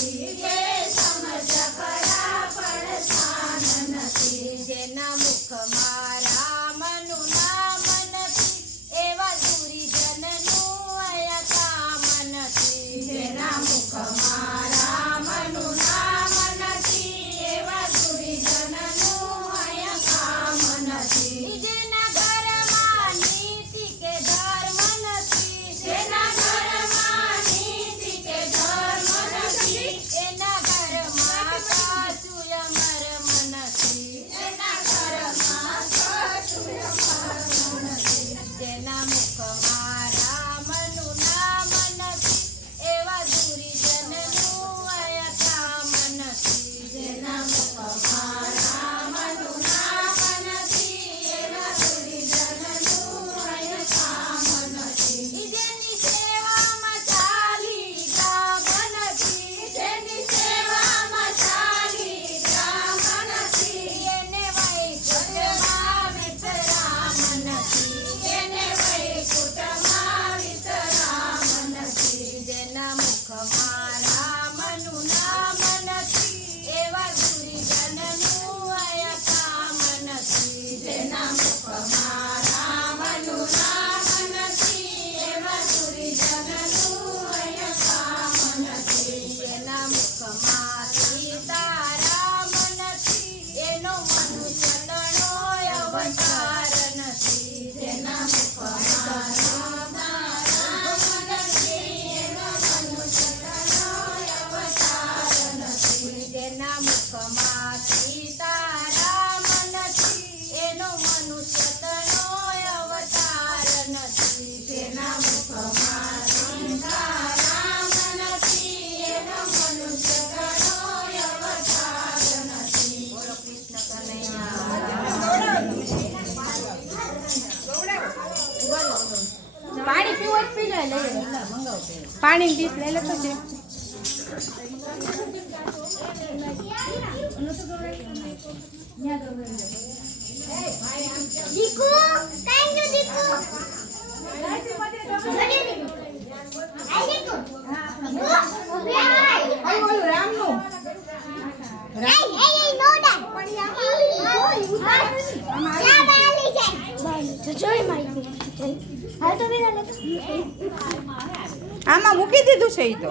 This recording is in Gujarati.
નથી એ સમજ ખરા પણ સ્થાન નથી જેના મુખમાં રામનું નામ નથી એવા દુર્જનનું અહીંયા કામ નથી જેના મુખમાં રામનું નામ નથી એવા દુર્જનનું અહીંયા કામ નથી જેના ઘરમાં નીતિ કે ધર્મ નથી જેના ઘરમાં નીતિ કે ધર્મ નથી એના ઘરમાં કશું મરમ નથી એના ઘરમાં કશું મરમ નથી જેના મુખમાં રામનું નામ નથી એવા દુર્જનનું અહીંયા કામ નથી જેના મુખમાં રામનું નામ નથી એવા દુર્જનનું અહીંયા કામ નથી જેની સેવામાં ચાલી રામ નથી જેની સેવામાં ચાલી રામ નથી એને વૈકુંઠમાં વિશ્રામ નથી એને વૈકુંઠમાં વિશ્રામ નથી જેના મુખમાં રામનું નામ નથી એવા દુર્જનનું અહીંયા કામ નથી જેના મુખમાં રામનું નામ નથી એવા દુર્જનનું અહીંયા કામ નથી જેના મુખમાં સીતારામ નથી એનો મનુષ્ય તણો અવતાર નથી જેના મુખમાં રામ નથી એનો મનુષ્ય તણો અવતાર નથી જેના મુખમાં સીતારામ નથી એનો મનુષ્ય તણો અવતાર નથી જેના મુખમાં સીતારામ નથી એનો મનુષ્ય તણો અવતાર નથી બોલો કૃષ્ણ કનૈયા પાણી પીવો જ પી લે પાણી ડીશ લઈ લેતો છે દીકુ થેન્ક યુ દીકુ આઈ દીકુ આઈ ઓલું રામનું એ નો ડાન ચા બનાવી જાય તો જોઈ મારી હાલ તો મેરા લેતો આમાં મૂકી દીધું છે ઈ તો